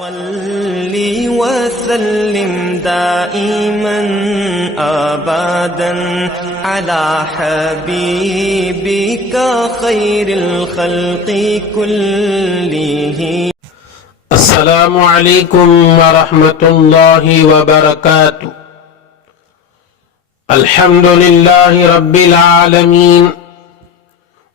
صل وسلم دائما أبدا على حبيبك خير الخلق كلهم. السلام علیکم ورحمۃ اللہ وبرکاتہ. الحمد للہ رب العالمین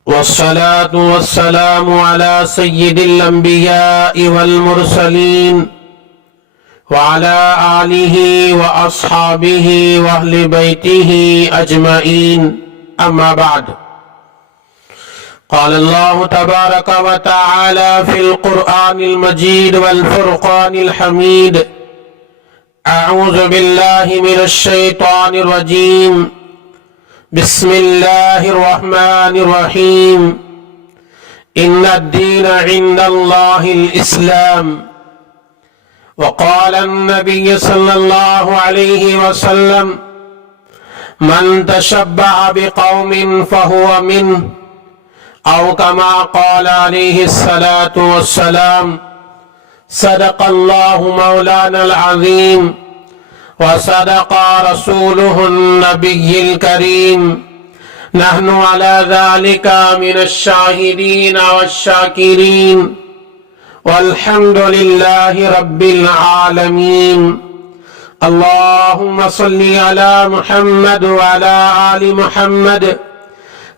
والصلاة والسلام على سید الانبیاء والمرسلین وعلى آلہ واصحابہ واہل بیتہ اجمعین. اما بعد، قال اللہ تبارک وتعالی فی القرآن المجید والفرقان الحمید. اعوذ باللہ من الشیطان الرجیم. بسم اللہ الرحمن الرحیم. ان الدین عند اللہ الاسلام. وقال النبی صلی اللہ علیہ وسلم من تشبع بقوم فهو منه، او کما قال علیہ الصلاة والسلام. صدق اللہ مولانا العظیم وصدق رسولہ النبی الکریم. نحن على ذلك من الشاہدین والشاکرین والحمد للہ رب العالمین. اللہم صلی علی محمد وعلى آل محمد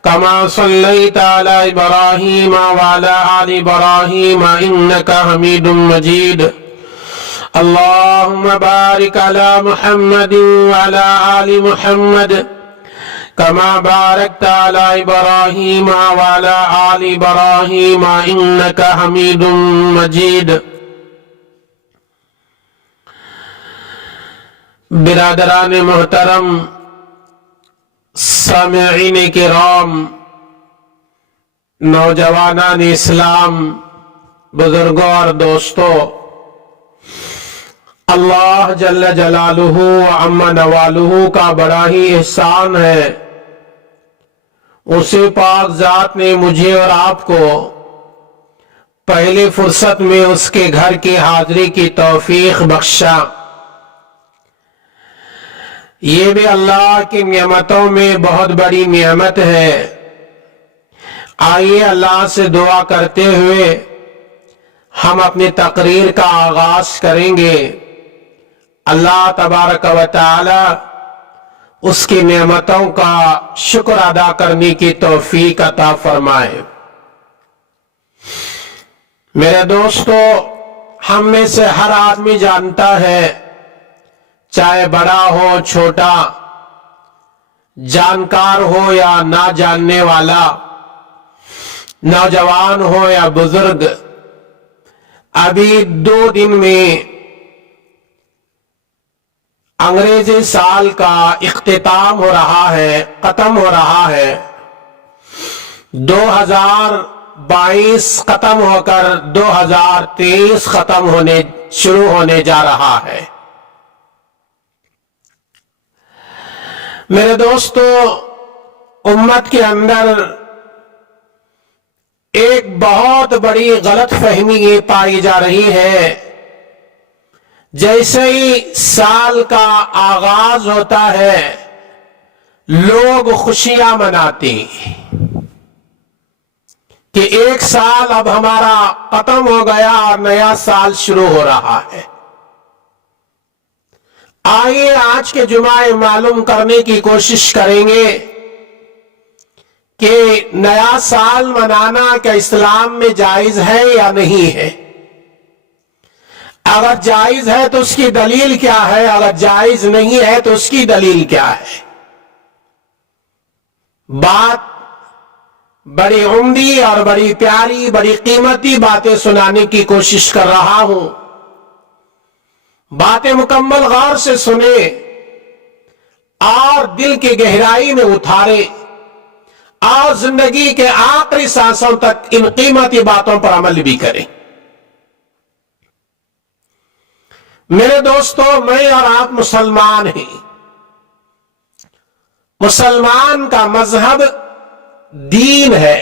كما صليت على إبراهيم وعلى آل إبراهيم إنك حميد مجيد. اللهم بارك على محمد وعلى آل محمد كما باركت على إبراهيم وعلى آل إبراهيم إنك حميد مجيد. برادران محترم، سامعین کرام، نوجوانان اسلام، بزرگوں اور دوستوں، اللہ جل جلالہ و عم نوالہ کا بڑا ہی احسان ہے. اسی پاک ذات نے مجھے اور آپ کو پہلی فرصت میں اس کے گھر کی حاضری کی توفیق بخشا. یہ بھی اللہ کی نعمتوں میں بہت بڑی نعمت ہے. آئیے اللہ سے دعا کرتے ہوئے ہم اپنی تقریر کا آغاز کریں گے. اللہ تبارک و تعالی اس کی نعمتوں کا شکر ادا کرنے کی توفیق عطا فرمائے. میرے دوستو، ہم میں سے ہر آدمی جانتا ہے، چاہے بڑا ہو چھوٹا، جانکار ہو یا نہ جاننے والا، نوجوان ہو یا بزرگ، ابھی 2 دن میں انگریزی سال کا اختتام ہو رہا ہے، ختم ہو رہا ہے. 2022 ختم ہو کر 2023 شروع ہونے جا رہا ہے. میرے دوستو، امت کے اندر ایک بہت بڑی غلط فہمی یہ پائی جا رہی ہے. جیسے ہی سال کا آغاز ہوتا ہے، لوگ خوشیاں مناتے کہ ایک سال اب ہمارا ختم ہو گیا اور نیا سال شروع ہو رہا ہے. آئیے آج کے جمعہ معلوم کرنے کی کوشش کریں گے کہ نیا سال منانا کیا اسلام میں جائز ہے یا نہیں ہے. اگر جائز ہے تو اس کی دلیل کیا ہے، اگر جائز نہیں ہے تو اس کی دلیل کیا ہے. بات بڑی عمدی اور بڑی پیاری، بڑی قیمتی باتیں سنانے کی کوشش کر رہا ہوں. باتیں مکمل غور سے سنیں اور دل کی گہرائی میں اتارے اور زندگی کے آخری سانسوں تک ان قیمتی باتوں پر عمل بھی کریں. میرے دوستو، میں اور آپ مسلمان ہیں. مسلمان کا مذہب دین ہے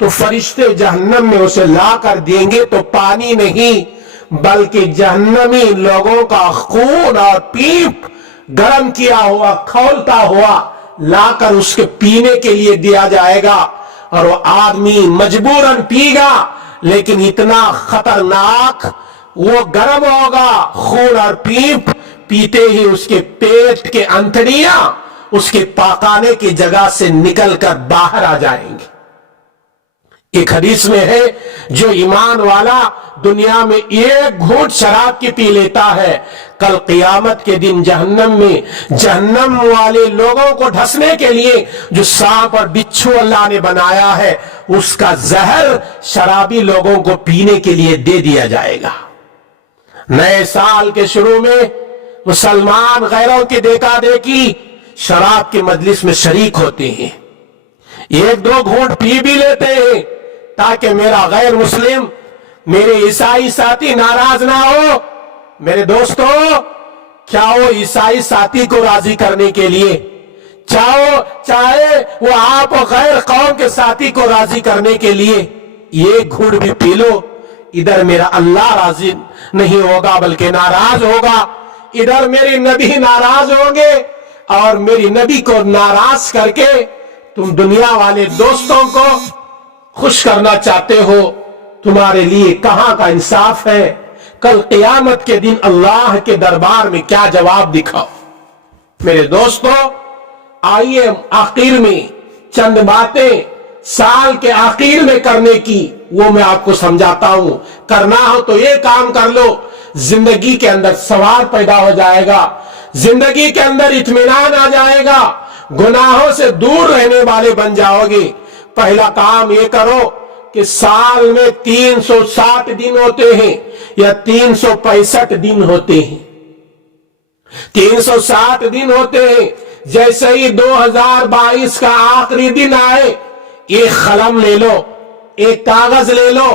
تو فرشتے جہنم میں اسے لا کر دیں گے تو پانی نہیں بلکہ جہنمی لوگوں کا خون اور پیپ گرم کیا ہوا کھولتا ہوا لا کر اس کے پینے کے لیے دیا جائے گا، اور وہ آدمی مجبوراً پی گا، لیکن اتنا خطرناک وہ گرم ہوگا، خون اور پیپ پیتے ہی اس کے پیٹ کے انتڑیاں اس کے پاکانے کی جگہ سے نکل کر باہر آ جائیں گے۔ ایک حدیث میں ہے جو ایمان والا دنیا میں ایک گھونٹ شراب کی پی لیتا ہے، کل قیامت کے دن جہنم میں جہنم والے لوگوں کو ڈھسنے کے لیے جو سانپ اور بچھو اللہ نے بنایا ہے اس کا زہر شرابی لوگوں کو پینے کے لیے دے دیا جائے گا۔ نئے سال کے شروع میں مسلمان غیروں کی دیکھا دیکھی شراب کے مجلس میں شریک ہوتے ہیں، ایک دو گھونٹ پی بھی لیتے ہیں تاکہ میرا غیر مسلم، میرے عیسائی ساتھی ناراض نہ ہو۔ میرے دوستو، کیا وہ عیسائی ساتھی کو راضی کرنے کے لیے چاہے وہ آپ غیر قوم کے ساتھی کو راضی کرنے کے لیے ایک گھونٹ بھی پی لو، ادھر میرا اللہ راضی نہیں ہوگا بلکہ ناراض ہوگا، ادھر میری نبی ناراض ہوں گے، اور میری نبی کو ناراض کر کے تم دنیا والے دوستوں کو خوش کرنا چاہتے ہو، تمہارے لیے کہاں کا انصاف ہے؟ کل قیامت کے دن اللہ کے دربار میں کیا جواب دکھاؤ؟ میرے دوستو، آئیے آخر میں چند باتیں سال کے آخر میں کرنے کی وہ میں آپ کو سمجھاتا ہوں۔ کرنا ہو تو یہ کام کر لو، زندگی کے اندر ثواب پیدا ہو جائے گا، زندگی کے اندر اطمینان آ جائے گا، گناہوں سے دور رہنے والے بن جاؤ گے۔ پہلا کام یہ کرو کہ سال میں 360 دن ہوتے ہیں یا 365 دن ہوتے ہیں، 360 دن ہوتے ہیں۔ جیسے ہی 2022 کا آخری دن آئے، ایک قلم لے لو، ایک کاغذ لے لو،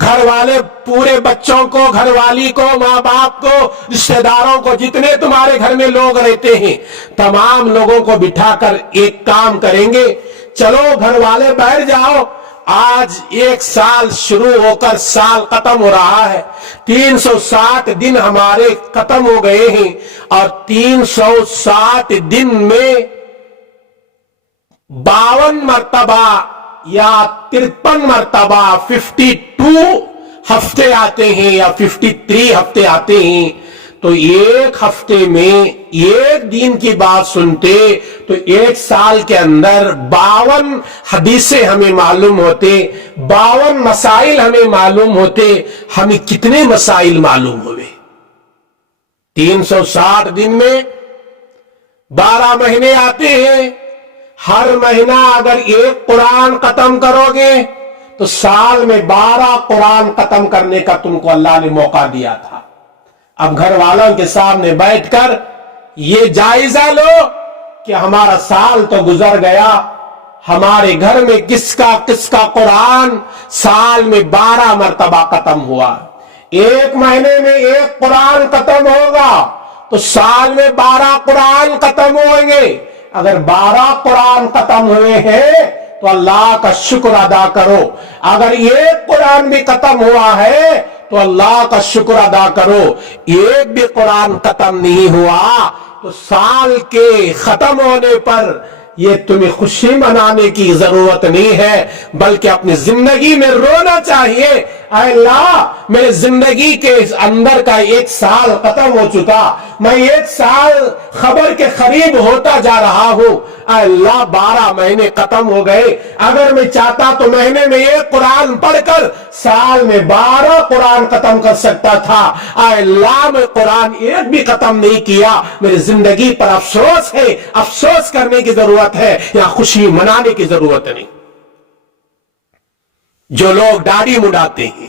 گھر والے پورے بچوں کو، گھر والی کو، ماں باپ کو، رشتہ داروں کو، جتنے تمہارے گھر میں لوگ رہتے ہیں تمام لوگوں کو بٹھا کر ایک کام کریں گے۔ چلو گھر والے بیٹھ جاؤ، آج ایک سال شروع ہو کر سال ختم ہو رہا ہے، 360 دن ہمارے ختم ہو گئے ہیں، اور 360 دن میں 52 مرتبہ یا 53 مرتبہ 52 ہفتے آتے ہیں یا 53 ہفتے آتے ہیں، تو ایک ہفتے میں ایک دن کی بات سنتے تو ایک سال کے اندر 52 حدیثیں ہمیں معلوم ہوتے، 52 مسائل ہمیں معلوم ہوتے۔ ہمیں کتنے مسائل معلوم ہوئے؟ 360 دن میں 12 مہینے آتے ہیں، ہر مہینہ اگر ایک قرآن ختم کرو گے تو سال میں 12 قرآن ختم کرنے کا تم کو اللہ نے موقع دیا تھا۔ اب گھر والوں کے سامنے بیٹھ کر یہ جائزہ لو کہ ہمارا سال تو گزر گیا، ہمارے گھر میں کس کا قرآن سال میں 12 مرتبہ ختم ہوا۔ ایک مہینے میں ایک قرآن ختم ہوگا تو سال میں 12 قرآن ختم ہوئیں گے۔ اگر 12 قرآن ختم ہوئے ہیں تو اللہ کا شکر ادا کرو، اگر ایک قرآن بھی ختم ہوا ہے تو اللہ کا شکر ادا کرو، ایک بھی قرآن ختم نہیں ہوا تو سال کے ختم ہونے پر یہ تمہیں خوشی منانے کی ضرورت نہیں ہے، بلکہ اپنی زندگی میں رونا چاہیے، اے اللہ میرے زندگی کے اندر کا ایک سال ختم ہو چکا، میں ایک سال خبر کے قریب ہوتا جا رہا ہوں، اے اللہ 12 مہینے ختم ہو گئے، اگر میں چاہتا تو مہینے میں ایک قرآن پڑھ کر سال میں 12 قرآن ختم کر سکتا تھا، اے اللہ میں قرآن ایک بھی ختم نہیں کیا، میری زندگی پر افسوس ہے، افسوس کرنے کی ضرورت ہے یا خوشی منانے کی ضرورت نہیں۔ جو لوگ داڑھی مڈاتے ہیں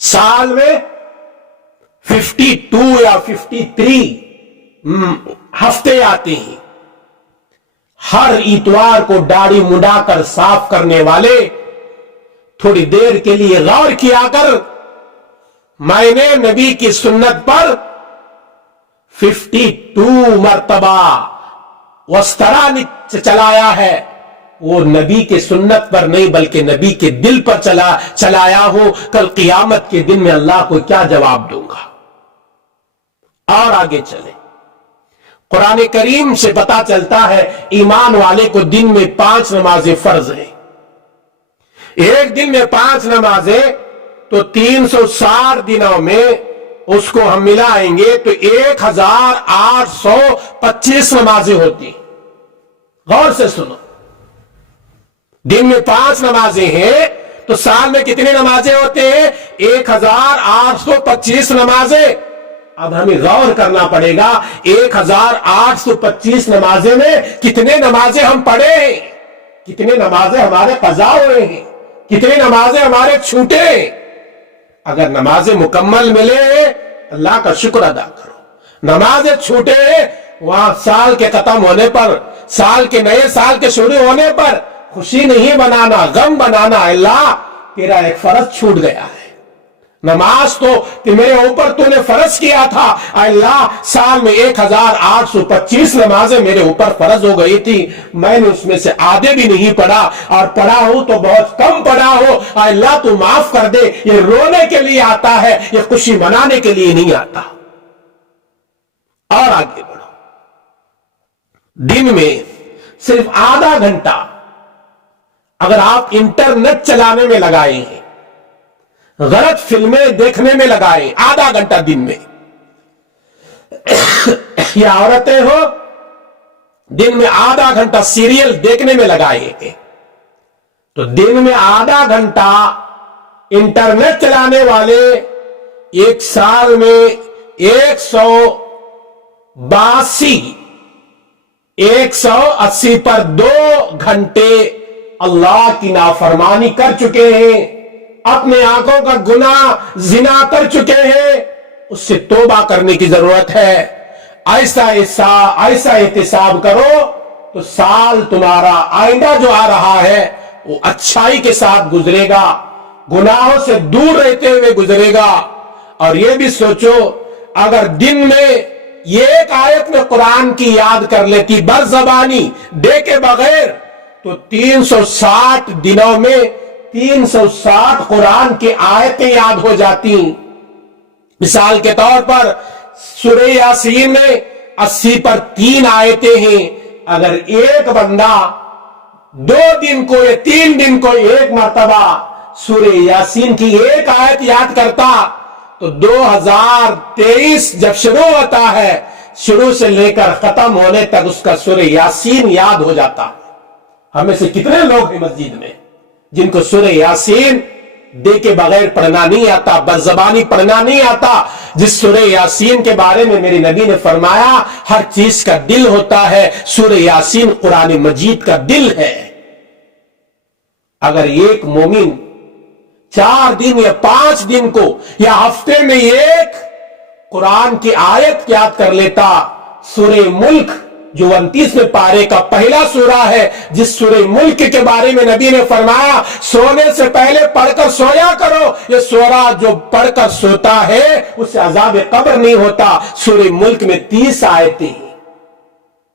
سال میں 52 یا 53 ہفتے آتے ہیں، ہر اتوار کو داڑھی مڈا کر صاف کرنے والے تھوڑی دیر کے لیے غور کیا کر، میں نے نبی کی سنت پر 52 مرتبہ وسترا چلایا ہے، وہ نبی کے سنت پر نہیں بلکہ نبی کے دل پر چلایا ہو، کل قیامت کے دن میں اللہ کو کیا جواب دوں گا؟ اور آگے چلیں، قرآن کریم سے پتا چلتا ہے ایمان والے کو دن میں 5 نمازیں فرض ہیں۔ ایک دن میں 5 نمازیں تو 360 دنوں میں اس کو ہم ملائیں گے تو 1825 نمازیں ہوتی۔ غور سے سنو، دن میں 5 نمازیں ہیں تو سال میں کتنی نمازیں ہوتے ہیں؟ 1825 نمازیں۔ اب ہمیں غور کرنا پڑے گا 1825 نمازیں میں کتنے نمازیں ہم پڑھے ہیں، کتنے نمازیں ہمارے قضا ہوئے ہیں، کتنی نمازیں ہمارے چھوٹے ہیں۔ اگر نمازیں مکمل ملے اللہ کا شکر ادا کرو، نمازیں چھوٹے وہاں سال کے ختم ہونے پر، سال کے نئے سال کے شروع ہونے پر خوشی نہیں بنانا، غم بنانا، اللہ تیرا ایک فرض چھوٹ گیا ہے، نماز تو میرے اوپر تو نے فرض کیا تھا، اللہ سال میں 1825 نمازیں میرے اوپر فرض ہو گئی تھی، میں نے اس میں سے آدھے بھی نہیں پڑھا، اور پڑھا ہوں تو بہت کم پڑھا ہو، اللہ تو معاف کر دے۔ یہ رونے کے لیے آتا ہے، یہ خوشی منانے کے لیے نہیں آتا۔ اور آگے بڑھو، دن میں صرف آدھا گھنٹہ اگر آپ انٹرنیٹ چلانے میں لگائے ہیں، غلط فلمیں دیکھنے میں لگائے آدھا گھنٹہ دن میں، یا عورتیں ہو دن میں آدھا گھنٹہ سیریل دیکھنے میں لگائے ہیں، تو دن میں آدھا گھنٹہ انٹرنیٹ چلانے والے ایک سال میں 180 پر 2 گھنٹے اللہ کی نافرمانی کر چکے ہیں، اپنے آنکھوں کا گناہ زنا کر چکے ہیں، اس سے توبہ کرنے کی ضرورت ہے۔ ایسا احتساب کرو تو سال تمہارا آئندہ جو آ رہا ہے وہ اچھائی کے ساتھ گزرے گا، گناہوں سے دور رہتے ہوئے گزرے گا۔ اور یہ بھی سوچو اگر دن میں یہ ایک آیت میں قرآن کی یاد کر لیتی برزبانی دے کے بغیر تو 360 دنوں میں 360 قرآن کی آیتیں یاد ہو جاتی۔ مثال کے طور پر سورہ یاسین میں 80 پر 3 آیتیں ہیں، اگر ایک بندہ 2 دن کو یا 3 دن کو ایک مرتبہ سورہ یاسین کی ایک آیت یاد کرتا تو 2023 جب شروع ہوتا ہے، شروع سے لے کر ختم ہونے تک اس کا سورہ یاسین یاد ہو جاتا۔ ہمیں سے کتنے لوگ ہیں مسجد میں جن کو سورہ یاسین دے کے بغیر پڑھنا نہیں آتا، برزبانی پڑھنا نہیں آتا؟ جس سورہ یاسین کے بارے میں میرے نبی نے فرمایا ہر چیز کا دل ہوتا ہے، سورہ یاسین قرآن مجید کا دل ہے۔ اگر ایک مومن 4 دن یا 5 دن کو یا ہفتے میں ایک قرآن کی آیت یاد کر لیتا، سورہ ملک جو 29ویں پارے کا پہلا سورہ ہے، جس سورہ ملک کے بارے میں نبی نے فرمایا سونے سے پہلے پڑھ کر سویا کرو، یہ سورہ جو پڑھ کر سوتا ہے اس سے عذاب قبر نہیں ہوتا۔ سورہ ملک میں 30 آیتیں ہیں،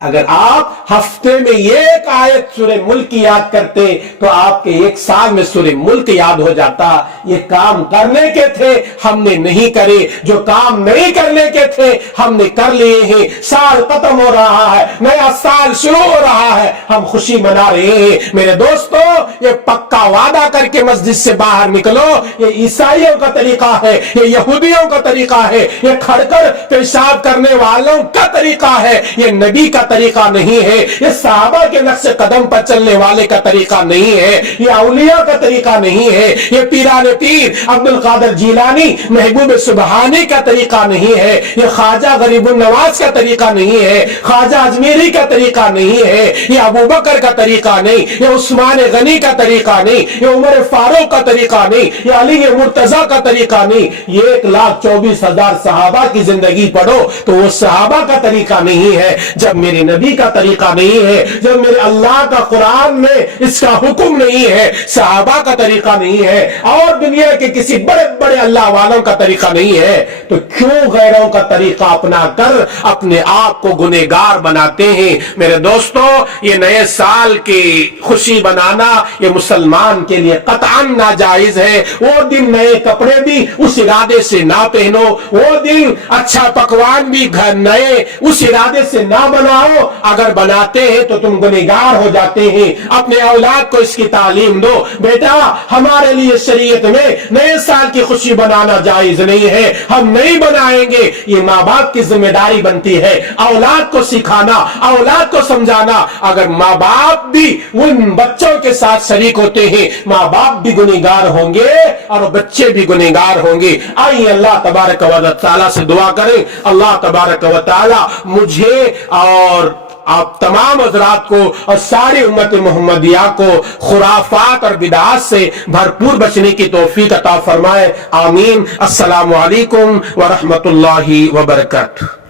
اگر آپ ہفتے میں ایک آیت سورہ ملک کی یاد کرتے تو آپ کے 1 سال میں سورہ ملک یاد ہو جاتا۔ یہ کام کرنے کے تھے ہم نے نہیں کرے، جو کام نہیں کرنے کے تھے ہم نے کر لیے ہیں۔ سال ختم ہو رہا ہے، نیا سال شروع ہو رہا ہے، ہم خوشی منا رہے ہیں۔ میرے دوستو یہ پکا وعدہ کر کے مسجد سے باہر نکلو، یہ عیسائیوں کا طریقہ ہے، یہ یہودیوں کا طریقہ ہے، یہ کھڑ کر پیشاب کرنے والوں کا طریقہ ہے، یہ نبی کا طریقہ نہیں ہے، یہ صحابہ کے نقش قدم پر چلنے والے کا طریقہ نہیں ہے، یہ اولیاء کا طریقہ نہیں ہے، یہ پیران پیر عبد القادر جیلانی محبوب سبحانی کا طریقہ نہیں ہے، یہ خواجہ غریب النواز کا طریقہ نہیں ہے، خواجہ اجمیری کا طریقہ نہیں ہے، یہ ابوبکر کا طریقہ نہیں، یہ عثمان غنی کا طریقہ نہیں، یہ عمر فاروق کا طریقہ نہیں، یہ علی مرتضیٰ کا طریقہ نہیں۔ یہ 1,24,000 صحابہ کی زندگی پڑھو تو وہ صحابہ کا طریقہ نہیں ہے۔ جب میرے نبی کا طریقہ نہیں ہے، جب میرے اللہ کا قرآن میں اس کا حکم نہیں ہے، صحابہ کا طریقہ نہیں ہے، اور دنیا کے کسی بڑے بڑے اللہ والوں کا طریقہ نہیں ہے، تو کیوں غیروں کا طریقہ اپنا کر اپنے آپ کو گنہگار بناتے ہیں؟ میرے دوستو، یہ نئے سال کی خوشی بنانا یہ مسلمان کے لیے قطعاً ناجائز ہے۔ وہ دن نئے کپڑے بھی اس ارادے سے نہ پہنو، وہ دن اچھا پکوان بھی گھر نئے اس ارادے سے نہ بناؤ، اگر بناتے ہیں تو تم گنہگار ہو جاتے ہیں۔ اپنے اولاد کو اس کی تعلیم دو، بیٹا ہمارے لیے شریعت میں نئے سال کی خوشی بنانا جائز نہیں ہے، ہم نہیں بنائیں گے۔ یہ ماں باپ کی ذمہ داری بنتی ہے اولاد کو سکھانا، اولاد کو سمجھانا۔ اگر ماں باپ بھی ان بچوں کے ساتھ شریک ہوتے ہیں، ماں باپ بھی گنہگار ہوں گے اور بچے بھی گنہگار ہوں گے۔ آئیے اللہ تبارک و تعالی سے دعا کریں، اللہ تبارک و تعالی مجھے اور آپ تمام حضرات کو اور ساری امت محمدیہ کو خرافات اور بدعات سے بھرپور بچنے کی توفیق عطا فرمائے، آمین۔ السلام علیکم ورحمۃ اللہ وبرکاتہ۔